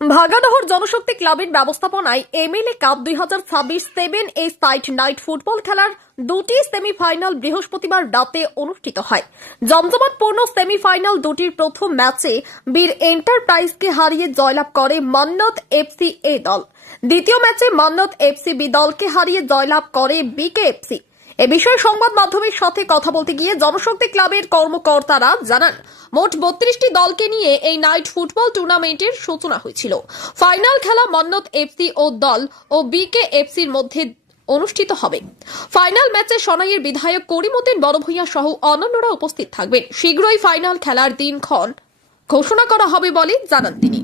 ভাগাডহর জনশক্তি ক্লাবের ব্যবস্থাপনায় MLA cup 2026 7 side night football খেলার দুটি সেমিফাইনাল বৃহস্পতিবার রাতে অনুষ্ঠিত হয়। জমজমাটপূর্ণ সেমিফাইনাল দুটির প্রথম ম্যাচে বীর এন্টারপ্রাইজকে হারিয়ে জয়লাভ করে মান্নত এফসি এ দল। দ্বিতীয় ম্যাচে মান্নত এফসি বি দলকে হারিয়ে জয়লাভ করে বিকে এফসি। এ বিষয়ে সংবাদ মাধ্যমের সাথে কথা বলতে গিয়ে জনশক্তি ক্লাবের কর্মকর্তারা জানান, মোট 32টি দলকে নিয়ে এই নাইট ফুটবল টুর্নামেন্টের সূচনা হয়েছিল। ফাইনাল খেলা মান্নত এফসি ও দল ও বিকে এফসির মধ্যে অনুষ্ঠিত হবে। ফাইনাল ম্যাচে সোনাইয়ের বিধায়ক করিমউদ্দিন বড়ভূঁইয়া সহ অন্যান্যরা উপস্থিত থাকবেন। শীঘ্রই ফাইনাল খেলার দিনক্ষণ ঘোষণা করা হবে বলে জানান তিনি।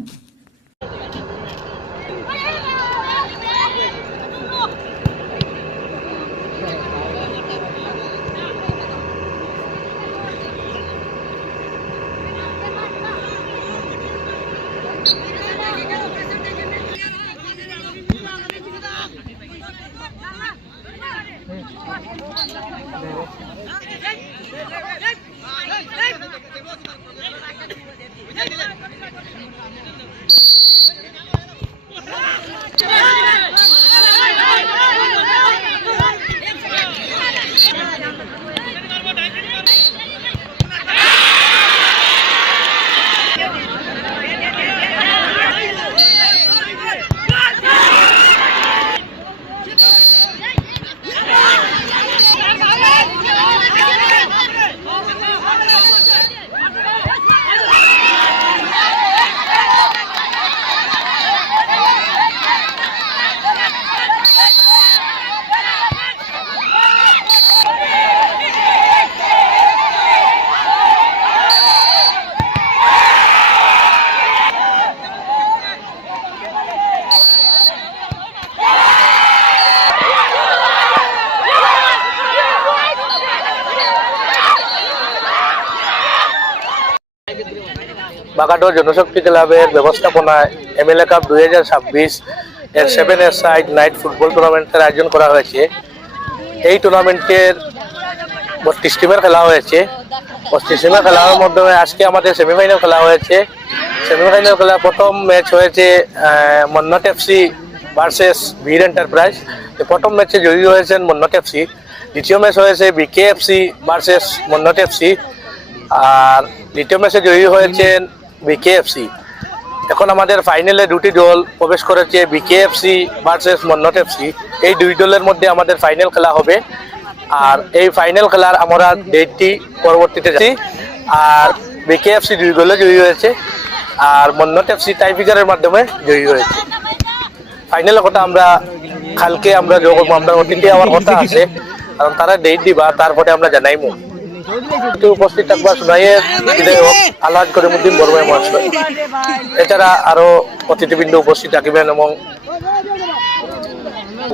ভাগাডহর জনশক্তি ক্লাবের ব্যবস্থাপনায় এমএলএ কাপ 2026 এর 7 সাইড নাইট ফুটবল টুর্নামেন্টের আয়োজন করা হয়েছে। এই টুর্নামেন্টের 32 টিমের খেলা হয়েছে। 32 টিমের খেলার মাধ্যমে আজকে আমাদের সেমিফাইনাল খেলা হয়েছে। সেমিফাইনাল খেলা প্রথম ম্যাচ হয়েছে মান্নত এফসি ভার্সেস বীর এন্টারপ্রাইজ। প্রথম ম্যাচে জয়ী হয়েছেন মান্নত এফসি। দ্বিতীয় ম্যাচ হয়েছে বিকে এফসি ভার্সেস মান্নত এফসি, আর দ্বিতীয় ম্যাচে জয়ী হয়েছেন বিকে এফসি। এখন আমাদের ফাইনালে দুটি দল প্রবেশ করেছে, বিকে এফসি ভার্সেস মান্নত এফসি। এই দুই দলের মধ্যে আমাদের ফাইনাল খেলা হবে। আর এই ফাইনাল খেলার আমরা ডেটটি পরবর্তীতে যাচ্ছি। আর বিকে এফসি 2 গোলে জয়ী হয়েছে, আর মান্নত এফসি টাইব্রেকারের মাধ্যমে জয়ী হয়েছে। ফাইনালের কথা আমরা কালকে আমরা অতিথি হওয়ার কথা আছে, কারণ তারা ডেট দিবা, তারপরে আমরা জানাইমু। উপস্থিত থাকবা সোনাইয়ের বিধায়ক আলহাজ করিমউদ্দিন বড়ভূঁইয়া মহাশয়। এছাড়া আরো অতিথিবৃন্দ উপস্থিত থাকিবেন এবং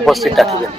উপস্থিত থাকিবেন।